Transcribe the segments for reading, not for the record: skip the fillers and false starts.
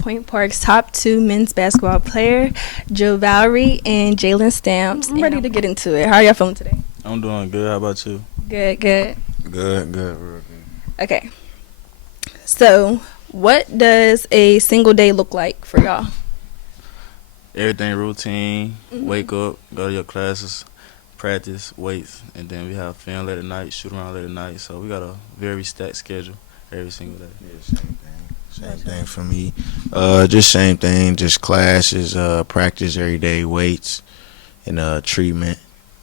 Point Park's top 2 men's basketball player, Jo Valrie and Jalen Stamps. I'm ready to get into it. How are y'all feeling today? I'm doing good. How about you? Good. Good, real good. Okay. So, what does a single day look like for y'all? Everything routine. Wake up, go to your classes, practice, weights, and then we have film late at night, shoot around late at night. So we got a very stacked schedule every single day. Yeah, same thing for me. Just same thing, just classes, practice every day, weights, and treatment.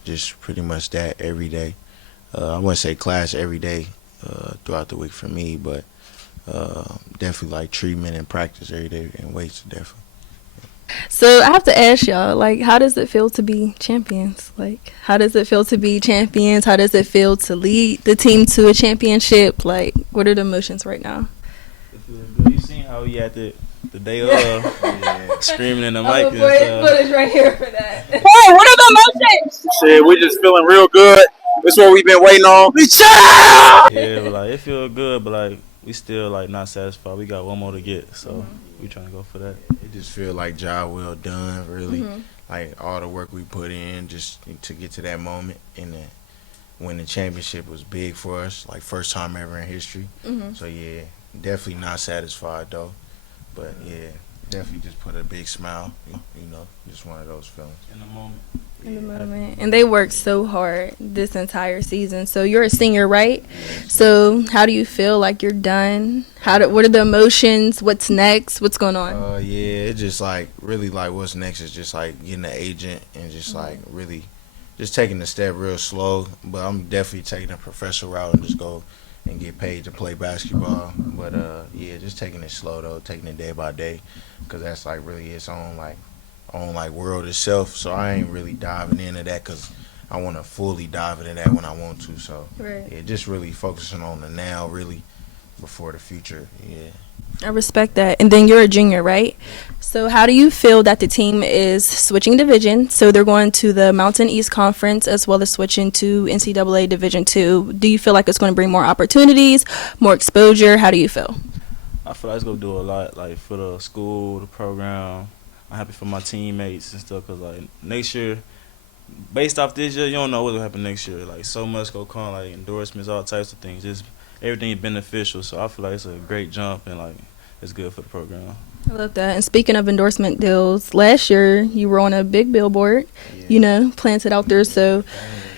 Just pretty much that every day. I wouldn't say class every day throughout the week for me, but definitely like treatment and practice every day, and weights definitely. So I have to ask y'all, like, how does it feel to be champions? Like, how does it feel to be champions? How does it feel to lead the team to a championship? Like, what are the emotions right now? It feels good. You seen how we at the day of screaming in the mic and stuff. Footage right here for that. Hey, what are the emotions? Shit, we just feeling real good. That's what we've been waiting on. Yeah, but like it feels good, but like we still like not satisfied. We got one more to get, so we trying to go for that. It just feel like job well done, really. Like all the work we put in just to get to that moment, and then when the championship was big for us, like first time ever in history. So yeah, definitely not satisfied though, but yeah, definitely just put a big smile. You know, just one of those feelings In the moment. In the moment. And they worked so hard this entire season. So you're a senior, right? So how do you feel like you're done? What are the emotions? What's next? What's going on? Yeah, it's just like really like what's next is just like getting an agent and just like really just taking the step real slow. But I'm definitely taking a professional route and just go and get paid to play basketball. But yeah, just taking it slow though, taking it day by day, because that's like really its own world itself. So I ain't really diving into that because I want to fully dive into that when I want to. So yeah, just really focusing on the now really before the future. Yeah, I respect that. And then you're a junior, right? So how do you feel that the team is switching division? So they're going to the Mountain East Conference as well as switching to NCAA Division II. Do you feel like it's going to bring more opportunities, more exposure? How do you feel? I feel like it's gonna do a lot, like for the school, the program. I'm happy for my teammates and stuff, because like next year, based off this year, you don't know what'll happen next year. Like so much go come, like endorsements, all types of things. Just everything beneficial. So I feel like it's a great jump and like it's good for the program. I love that. And speaking of endorsement deals, last year you were on a big billboard, planted out there. So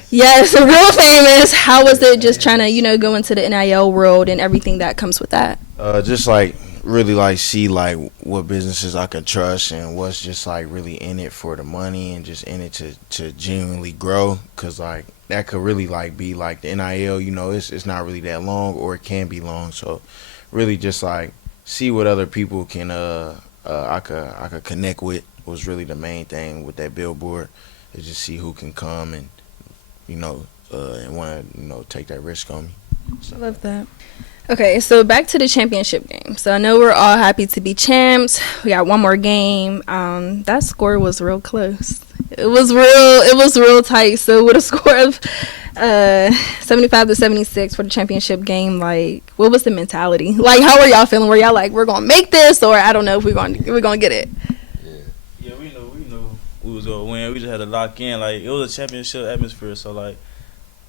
yes, real famous. How was it just trying to, go into the NIL world and everything that comes with that? Just like really like see like what businesses I can trust and what's just like really in it for the money and just in it to genuinely grow, because like that could really like be like the NIL, it's not really that long, or it can be long. So really just like see what other people can I could connect with was really the main thing with that billboard, is just see who can come and and want to take that risk on me. So. I love that. Okay, so back to the championship game. So I know we're all happy to be champs. We got one more game. That score was real close. It was real tight. So with a score of 75-76 for the championship game, like what was the mentality? Like how were y'all feeling? Were y'all like, we're gonna make this, or I don't know if we're gonna get it? Yeah, we knew we was gonna win. We just had to lock in. Like it was a championship atmosphere, so like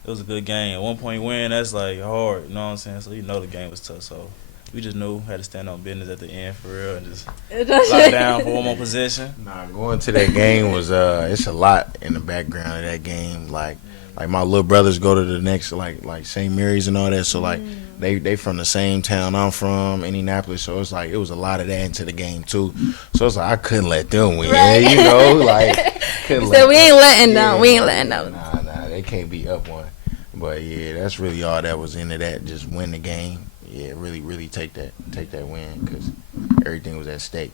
it was a good game. At 1 point win, that's like hard, you know what I'm saying? So the game was tough. So we just knew had to stand on business at the end for real and just lock down for one more possession. Nah, going to that game was it's a lot in the background of that game. Like my little brothers go to the next like St. Mary's and all that. So like they from the same town I'm from, Indianapolis. So it's like it was a lot of that into the game too. So it's like I couldn't let them win. Right. So we ain't letting down. We ain't letting down. Nah, they can't be up one. But yeah, that's really all that was into that. Just win the game. Yeah, really take that win, because everything was at stake.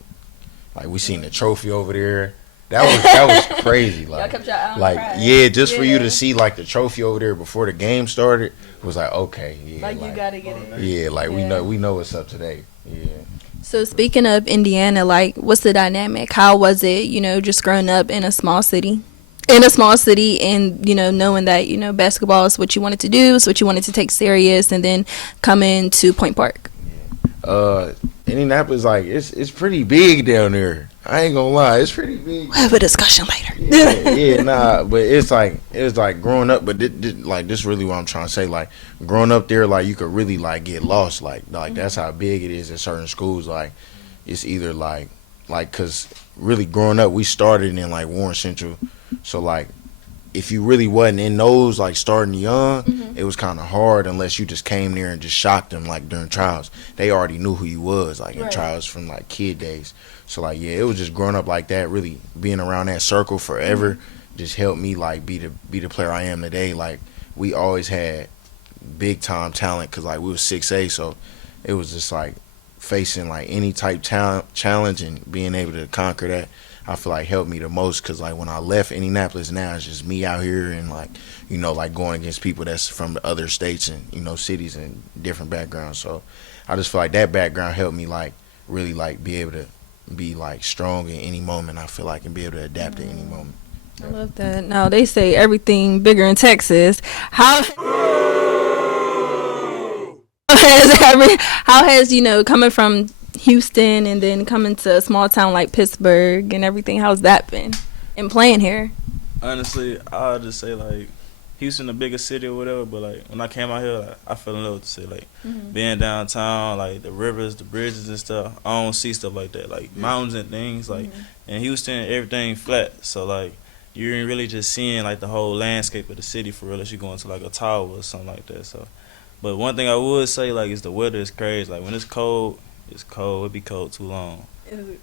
Like we seen the trophy over there. That was crazy. Like, y'all kept your eye on like pride. yeah, just for you to see like the trophy over there before the game started was like okay, yeah. Like you gotta get it. Yeah, like we know what's up today. Yeah. So speaking of Indiana, like what's the dynamic? How was it, just growing up in a small city? And knowing that basketball is what you wanted to do, is what you wanted to take serious, and then coming to Point Park. Indianapolis, like it's pretty big down there. I ain't gonna lie, it's pretty big. We'll have a discussion later. Nah, but it was like growing up. But this really what I'm trying to say. Like growing up there, like you could really like get lost. Like that's how big it is at certain schools. Like it's either like because really growing up, we started in like Warren Central, so like if you really wasn't in those like starting young, it was kind of hard unless you just came there and just shocked them like during trials. They already knew who you was like in trials from like kid days. So like yeah, it was just growing up like that. Really being around that circle forever just helped me like be the player I am today. Like we always had big time talent because like we was 6A, so it was just like facing like any type challenge and being able to conquer that. I feel like helped me the most because like when I left Indianapolis, now it's just me out here and like like going against people that's from other states and cities and different backgrounds. So I just feel like that background helped me like really like be able to be like strong in any moment. I feel like and be able to adapt at any moment. I love that. Now they say everything bigger in Texas. How has coming from Houston and then coming to a small town like Pittsburgh and everything, how's that been? And playing here? Honestly, I'll just say like Houston, the biggest city or whatever, but like when I came out here, like, I fell in love with the city. Like being downtown, like the rivers, the bridges and stuff. I don't see stuff like that, like mountains and things. Like in Houston, everything flat, so like you ain't really just seeing like the whole landscape of the city for real unless you going to like a tower or something like that. So, but one thing I would say like is the weather is crazy. Like when it's cold. It's cold. It be cold too long.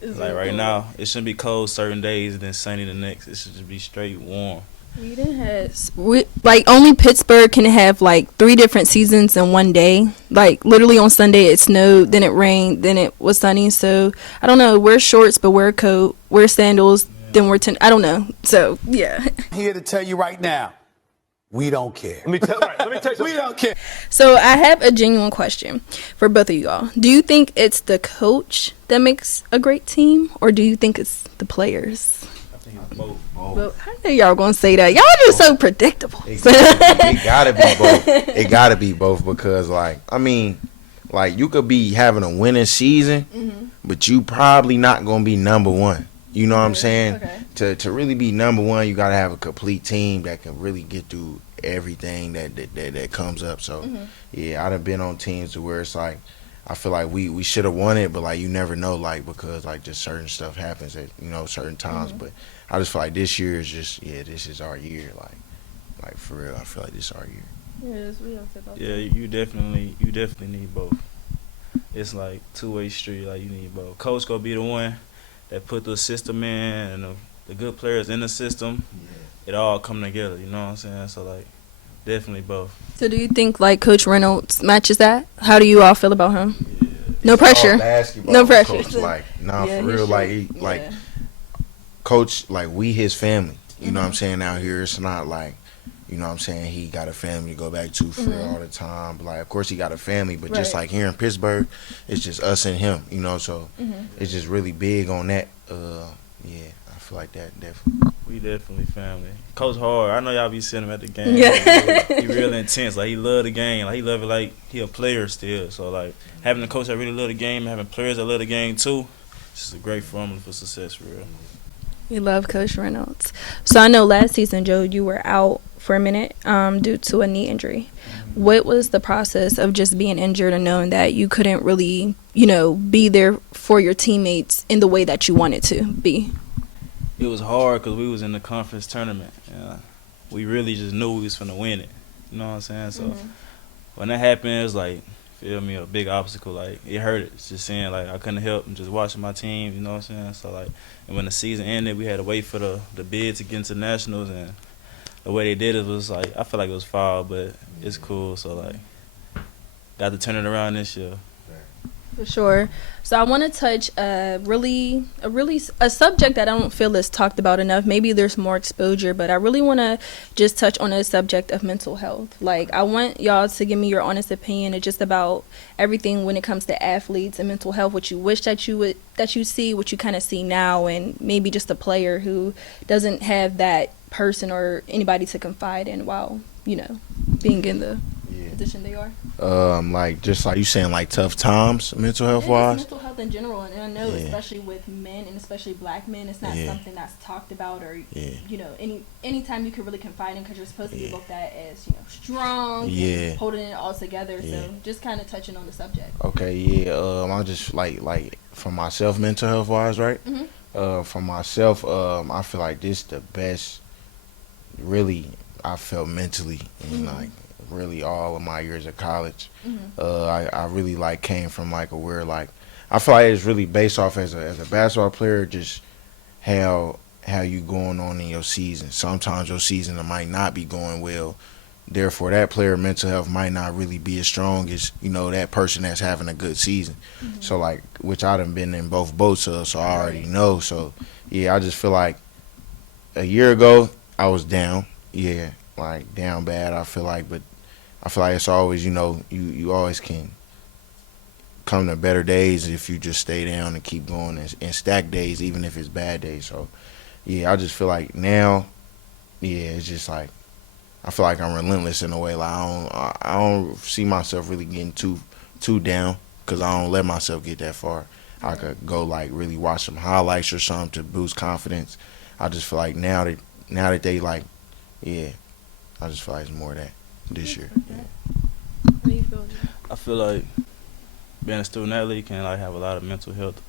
Like right now, it shouldn't be cold certain days and then sunny the next. It should just be straight warm. We didn't have like only Pittsburgh can have like 3 different seasons in one day. Like literally on Sunday it snowed, then it rained, then it was sunny. So I don't know. Wear shorts but wear a coat. Wear sandals, then wear I don't know. So yeah. I'm here to tell you right now. We don't care. Let me tell you. We don't care. So I have a genuine question for both of y'all. Do you think it's the coach that makes a great team, or do you think it's the players? I think it's both. Well, I know y'all gonna say that. Y'all just so predictable. It gotta be both. It gotta be both because, like, I mean, like you could be having a winning season, but you probably not gonna be number one. You know what I'm saying? Okay. To really be number one, you gotta have a complete team that can really get through everything that comes up. So yeah, I done been on teams to where it's like I feel like we should have won it, but like you never know, like because like just certain stuff happens at certain times. But I just feel like this year is just this is our year. Like for real, I feel like this is our year. Yeah, you definitely need both. It's like two-way street. Like you need both. Coach gonna be the one that put the system in and the good players in the system. It all come together. You know what I'm saying? So like definitely both. So do you think like Coach Reynolds matches that? How do you all feel about him? Yeah. No pressure. No pressure. Coach, like for real. Like Coach, like we his family. You know what I'm saying? Out here, it's not like you know what I'm saying, he got a family to go back to for all the time. But like, of course, he got a family, but just like here in Pittsburgh, it's just us and him. So it's just really big on that. I feel like that definitely. We definitely family. Coach hard. I know y'all be seeing him at the game. Yeah. He real intense. Like he love the game. Like he love it like he a player still. So like having a coach that really love the game, having players that love the game too, it's just a great formula for success for real. We love Coach Reynolds. So I know last season, Joe, you were out for a minute due to a knee injury. What was the process of just being injured and knowing that you couldn't really, be there for your teammates in the way that you wanted to be? It was hard because we was in the conference tournament. We really just knew we was finna win it. You know what I'm saying? So when that happened, it was like, feel me, a big obstacle. Like it hurt. It's just seeing like I couldn't help and just watching my team. You know what I'm saying? So like, and when the season ended, we had to wait for the bid to get into nationals, and the way they did it was like I feel like it was foul, but it's cool. So like, got to turn it around this year. For sure. So I want to touch a subject that I don't feel is talked about enough. Maybe there's more exposure, but I really want to just touch on the subject of mental health. Like I want y'all to give me your honest opinion just about everything when it comes to athletes and mental health. What you wish that you see, what you kind of see now, and maybe just a player who doesn't have that person or anybody to confide in while being in the. Yeah. position they are? Like just like you saying, like tough times, mental health wise. Mental health in general, and I know Yeah. especially with men and especially black men, it's not Yeah. something that's talked about or Yeah. you know anytime you can really confide in because you're supposed to be Yeah. looked at as strong, Yeah. and holding it all together. Yeah. So just kind of touching on the subject. Okay, yeah. I just like for myself, mental health wise, right? For myself, I feel like this the best. Really, I felt mentally in like really all of my years of college. I really like came from like a where like I feel like it's really based off as a basketball player, just how you going on in your season. Sometimes your season might not be going well. Therefore, that player mental health might not really be as strong as that person that's having a good season. So like, which I done been in both boats of, so I already know. So yeah, I just feel like a year ago I was down, like down bad. I feel like, but I feel like it's always you always can come to better days if you just stay down and keep going and stack days, even if it's bad days. So yeah, I just feel like now, it's just like. I feel like I'm relentless in a way. Like I don't see myself really getting too down because I don't let myself get that far. I could go like really watch some highlights or something to boost confidence. I just feel like now that they like, I just feel like it's more of that this year. How do you feel? I feel like being a student athlete can like have a lot of mental health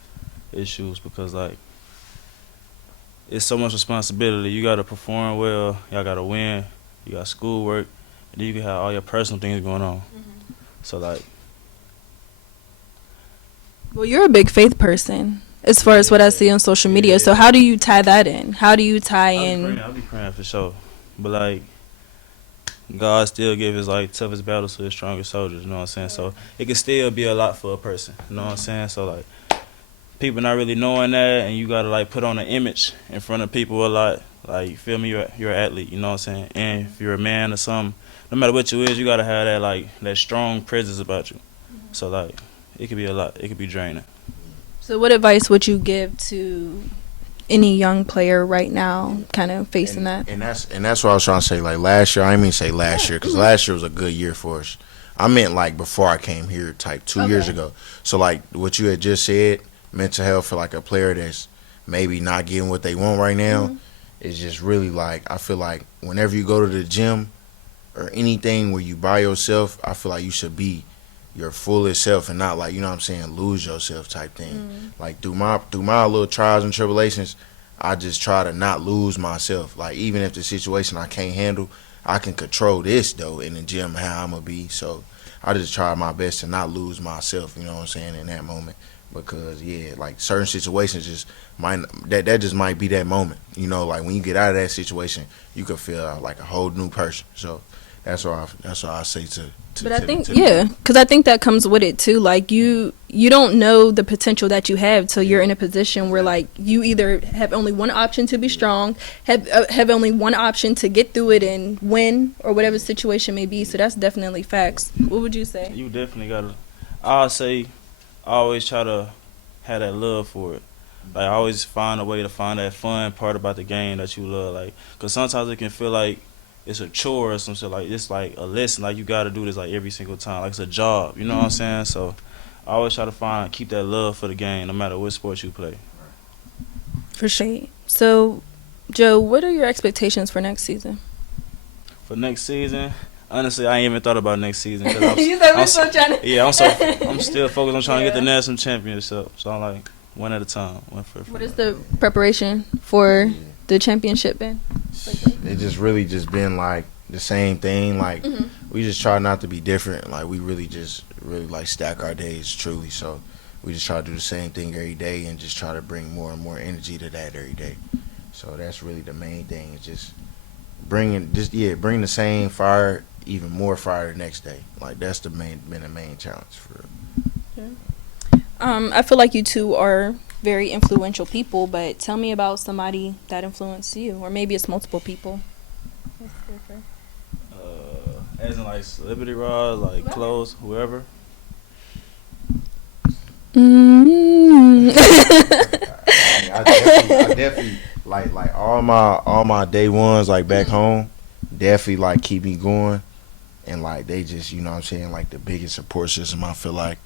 issues because like it's so much responsibility. You gotta perform well. Y'all gotta win. You got schoolwork, and then you can have all your personal things going on. So like, Well, you're a big faith person, as far as what I see on social media. So how do you tie that in? How do you tie in? I'll be praying for sure, but like, God still give his like toughest battles to his strongest soldiers. You know what I'm saying? So it can still be a lot for a person. You know what I'm saying? So like, people not really knowing that, and you gotta like put on an image in front of people a lot. Like, you feel me? You're an athlete, you know what I'm saying? And if you're a man or something, no matter what you is, you gotta have that like that strong presence about you. So like, it could be a lot. It could be draining. So what advice would you give to any young player right now, kind of facing that? And that's what I was trying to say. Like last year, I didn't mean say last year because last year was a good year for us. I meant like before I came here, type 2 years ago. So like what you had just said, mental health for like a player that's maybe not getting what they want right now. It's just really like I feel like whenever you go to the gym or anything where you by yourself, I feel like you should be your fullest self and not like, you know what I'm saying, lose yourself type thing. Like through my little trials and tribulations, I just try to not lose myself. Like even if the situation I can't handle, I can control this though in the gym how I'm gonna be. So I just try my best to not lose myself, you know what I'm saying, in that moment. Because like certain situations just might that just might be that moment, like when you get out of that situation, you could feel like a whole new person. So that's what I say to. But I think because I think that comes with it too. Like you don't know the potential that you have till you're in a position where like you either have only one option to be strong, have only one option to get through it and win or whatever the situation may be. So that's definitely facts. What would you say? You definitely gotta. I'll say. I always try to have that love for it. Like, I always find a way to find that fun part about the game that you love. Like, because sometimes it can feel like it's a chore or some shit. Like, it's like a lesson. Like, you got to do this, like, every single time. Like, it's a job. You know what I'm saying? So, I always try to keep that love for the game no matter what sport you play. For sure. So, Joe, what are your expectations for next season? For next season... Honestly, I ain't even thought about next season. I'm still trying to. Yeah, I'm still focused on trying to get the national championship. So I'm like one at a time. What is the preparation for the championship been? It just really just been like the same thing. Like we just try not to be different. Like we really like stack our days truly. So we just try to do the same thing every day and just try to bring more and more energy to that every day. So that's really the main thing. It's just bring the same fire. Even more fire the next day. Like that's been the main challenge for. I feel like you two are very influential people, but tell me about somebody that influenced you, or maybe it's multiple people. As in like celebrity rod, like clothes, whoever. I definitely like all my day ones like back home. Definitely like keep me going. and like they just, you know what I'm saying, like the biggest support system, I feel like.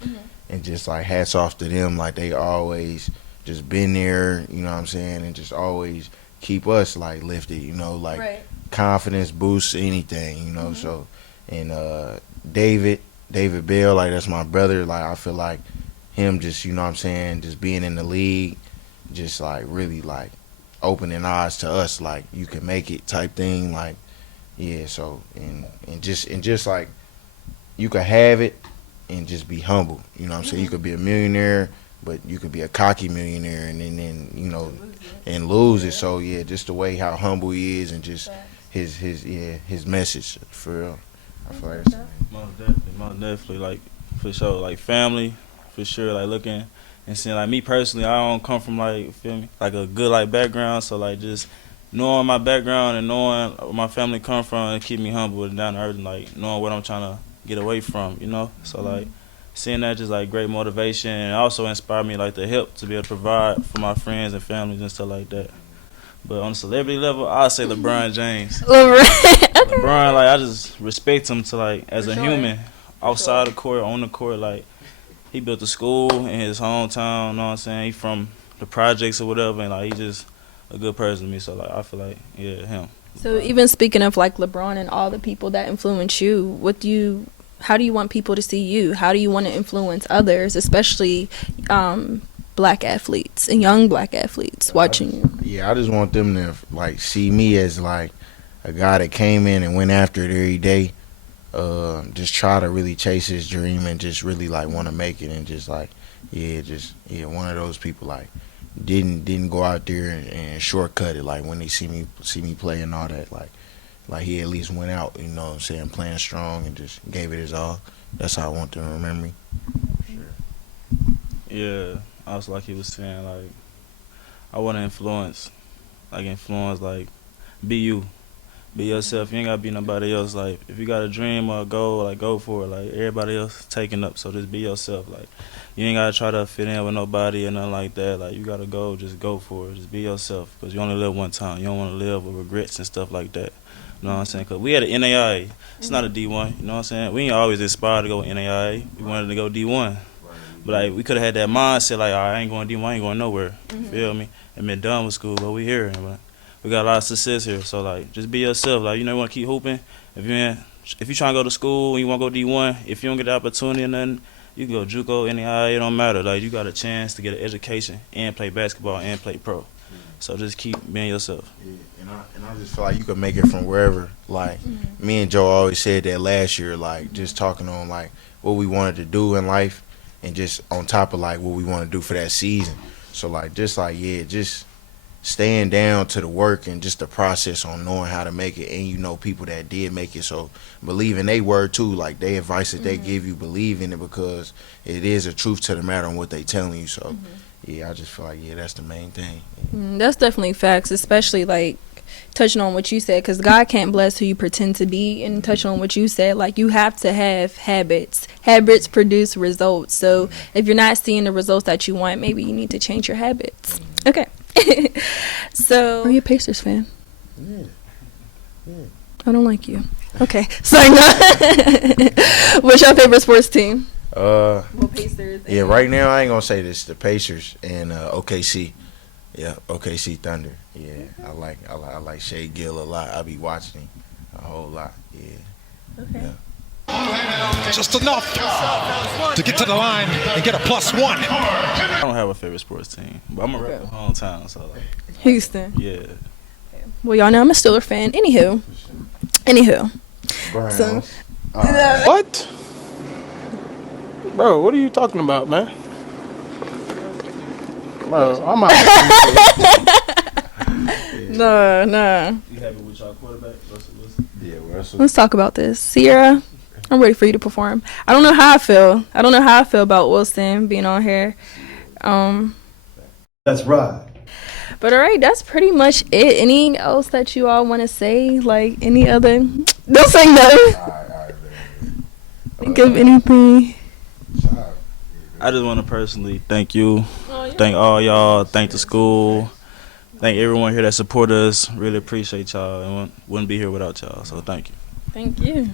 And just like hats off to them, like they always just been there, you know what I'm saying, and just always keep us like lifted, you know, like confidence boosts anything, you know. So and David Bell, like that's my brother, like I feel like him just, you know what I'm saying, just being in the league, just like really like opening eyes to us, like you can make it type thing, like yeah. So and just like you could have it and just be humble, you know what I'm saying. You could be a millionaire, but you could be a cocky millionaire and then you know and lose it. So yeah, just the way how humble he is and just his message for real. I feel like that's Most definitely, like for sure, like family, for sure. Like looking and seeing, like me personally, I don't come from like feel me, like a good like background. So like just knowing my background and knowing where my family come from and keep me humble and down to earth and like knowing what I'm trying to get away from, you know. So like seeing that just like great motivation and also inspired me like to help to be able to provide for my friends and families and stuff like that. But on the celebrity level, I'd say LeBron James. LeBron, like I just respect him to like as a human, outside the court, on the court. Like he built a school in his hometown. You know what I'm saying? He from the projects or whatever, and like he just a good person to me. So like I feel like him. So even speaking of like LeBron and all the people that influence you, how do you want people to see you? How do you want to influence others, especially black athletes and young black athletes watching you? Yeah, I just want them to like see me as like a guy that came in and went after it every day. Just try to really chase his dream and just really like want to make it and just like one of those people like didn't go out there and shortcut it. Like when they see me play and all that, like he at least went out, you know what I'm saying, playing strong and just gave it his all. That's how I want them to remember me. Yeah, I was like he was saying, like I want to influence, like be you, be yourself. You ain't gotta be nobody else. Like if you got a dream or a goal, like go for it. Like everybody else taking up, so just be yourself. Like you ain't gotta try to fit in with nobody or nothing like that. Like you gotta go, just go for it. Just be yourself, because you only live one time. You don't want to live with regrets and stuff like that. You know what I'm saying? Because we had an NAIA. It's not a D1. You know what I'm saying? We ain't always inspired to go NAIA. We wanted to go D1. But like we could have had that mindset, like, I ain't going D1, I ain't going nowhere. Feel me? And been done with school, but we here. And we got a lot of success here. So like, just be yourself. Like, you know, you want to keep hooping. If you trying to go to school and you want to go D1, if you don't get the opportunity or nothing, you can go JUCO, NAIA. It don't matter. Like you got a chance to get an education and play basketball and play pro. So just keep being yourself. Yeah, and I just feel like you can make it from wherever. Like me and Joe always said that last year, like just talking on like what we wanted to do in life, and just on top of like what we want to do for that season. So like just staying down to the work and just the process on knowing how to make it, and you know people that did make it. So believe in they word too, like they advice that they give you, believe in it, because it is a truth to the matter on what they telling you. So. Yeah, I just feel like, that's the main thing. That's definitely facts, especially like touching on what you said, because God can't bless who you pretend to be, and touching on what you said, like you have to have habits. Habits produce results. So if you're not seeing the results that you want, maybe you need to change your habits. Okay. So, are you a Pacers fan? Yeah. I don't like you. Okay. So, what's your favorite sports team? Well, Pacers. Yeah, right now I ain't gonna say this. The Pacers and OKC. Yeah, OKC Thunder. Yeah, I like Shea Gill a lot. I be watching him a whole lot. Yeah. Okay. Yeah. Just enough to get to the line and get a +1. I don't have a favorite sports team, but I'm a rep of hometown, so like Houston. yeah. Well, y'all know I'm a Steelers fan. Anywho. So, What? Bro, what are you talking about, man? Bro, I'm out. No. You happy with y'all quarterback, Russell? Yeah, Russell. Let's talk about this. Sierra, I'm ready for you to perform. I don't know how I feel. About Wilson being on here. That's right. But all right, that's pretty much it. Anything else that you all want to say? Like any other? Don't say no. All right, Think of anything. I just want to personally thank you, thank all y'all, thank the school, thank everyone here that support us. Really appreciate y'all, and wouldn't be here without y'all. So thank you. Thank you.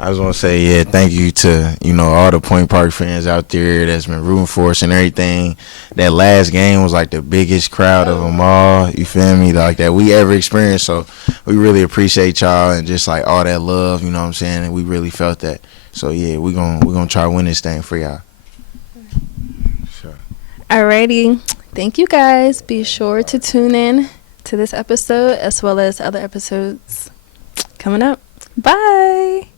I was gonna say, yeah, thank you to, all the Point Park fans out there that's been rooting for us and everything. That last game was like the biggest crowd of them all, you feel me, like that we ever experienced. So we really appreciate y'all and just like all that love, you know what I'm saying, and we really felt that. So yeah, we're gonna try to win this thing for y'all. Sure. Alrighty. Thank you guys. Be sure to tune in to this episode as well as other episodes coming up. Bye.